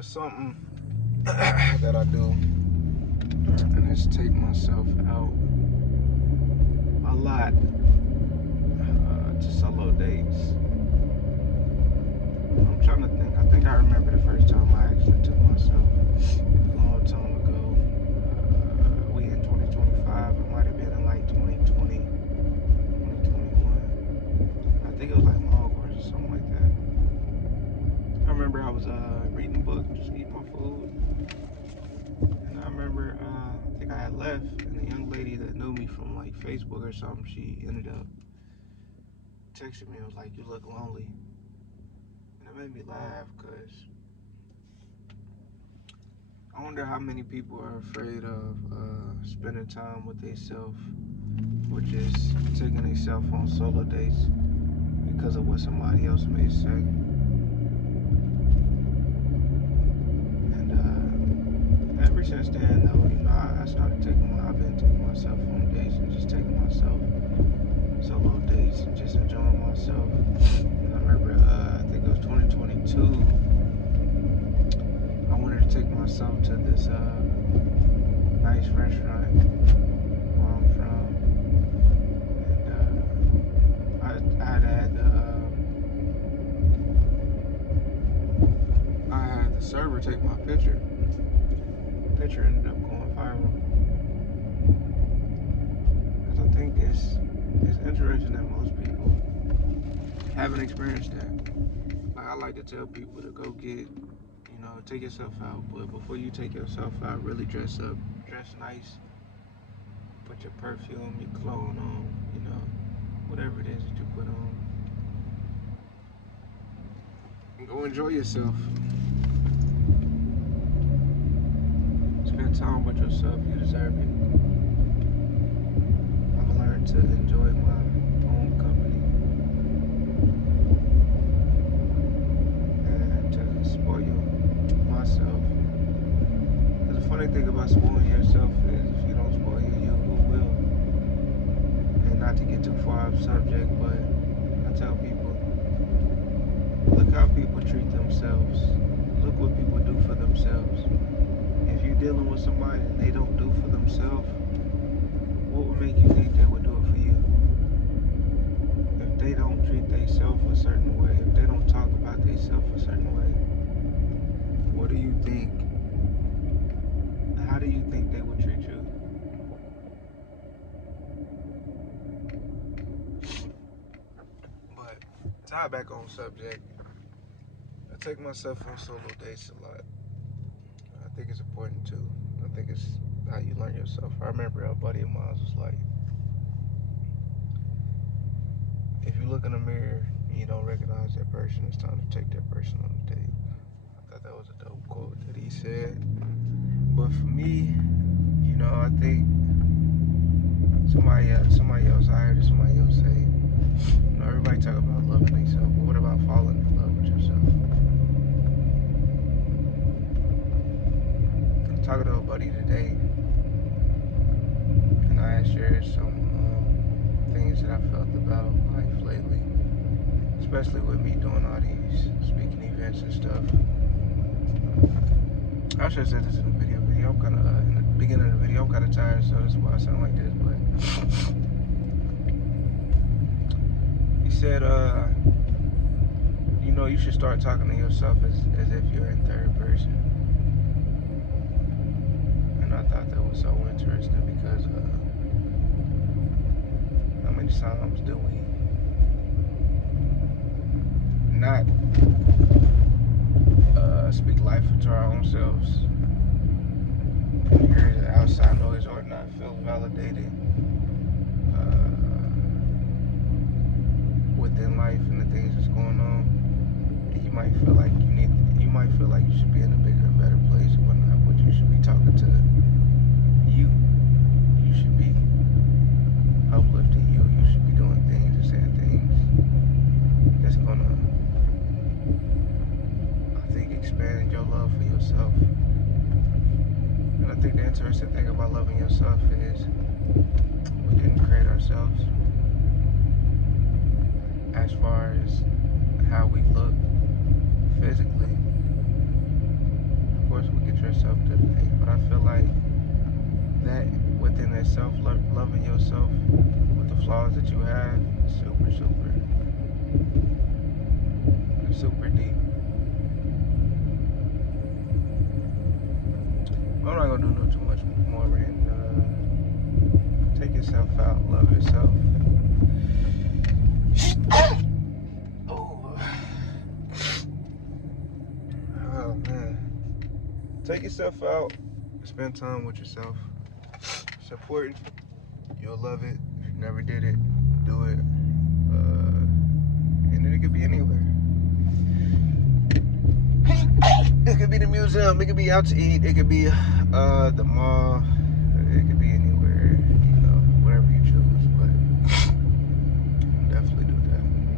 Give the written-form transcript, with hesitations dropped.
Something that I do, and it's take myself out a lot to solo dates. I'm trying to think. I think I remember the first time I actually took myself a long time ago. We in 2025. It might have been in like 2020, 2021. I think it was like Hogwarts or something like that. I remember I was reading a book, just eating my food. And I remember, I think I had left, and a young lady that knew me from like Facebook or something, she ended up texting me and was like, "You look lonely." And it made me laugh, because I wonder how many people are afraid of spending time with themselves, or just taking themselves on solo dates because of what somebody else may say. And ever since then, though, I've been taking myself on dates and just taking myself solo dates and just enjoying myself. And I remember, I think it was 2022, I wanted to take myself to this nice restaurant where I'm from. And I had the server take my picture. The picture ended up going viral. Because I think it's interesting that most people haven't experienced that. Like, I like to tell people to go get, take yourself out, but before you take yourself out, really dress up, dress nice, put your perfume, your cologne on, whatever it is that you put on, and go enjoy yourself. Spend time with yourself, you deserve it. I've learned to enjoy my own company and to spoil myself. Because the funny thing about spoiling yourself is, if you don't spoil you, who will? And not to get too far off subject, but I tell people, look how people treat themselves. Look what people do for themselves. If you're dealing with somebody and they don't do for themselves, what would make you think they would do it for you? If they don't treat themselves a certain way, if they don't talk about themselves a certain way, what do you think? How do you think they would treat you? But tie back on subject, I take myself on solo dates a lot. I think it's important too. I think it's how you learn yourself. I remember a buddy of mine was like, if you look in the mirror and you don't recognize that person, it's time to take that person on a date. I thought that was a dope quote that he said. But for me, I think somebody else, I heard somebody else say, everybody talk about loving themselves, but what about falling in love with yourself? I'm talking to a buddy today, and I shared some things that I felt about life lately, especially with me doing all these speaking events and stuff. I should have said this in the video. I'm kind of, in the beginning of the video, I'm kind of tired, so that's why I sound like this, but he said, you should start talking to yourself as if you're in third person. And I thought that was so interesting, because how many times do we not speak life into our own selves and hear the outside noise, or not feel validated within life and the things that's going on? And you might feel like you should be in a bigger and better place or whatnot, but you should be talking to you. You should be uplifting you. You should be doing things and saying things that's gonna, I think, expand your love for yourself. And I think the interesting thing about loving yourself is we didn't create ourselves. As far as how we look physically, yourself differently. But I feel like that within itself, loving yourself with the flaws that you have, is super, super deep. I'm not gonna do too much more ranting. Take yourself out, love yourself. Oh. Oh man. Take yourself out, spend time with yourself. It's important. You'll love it. If you never did it, do it. And then it could be anywhere. It could be the museum. It could be out to eat. It could be the mall. It could be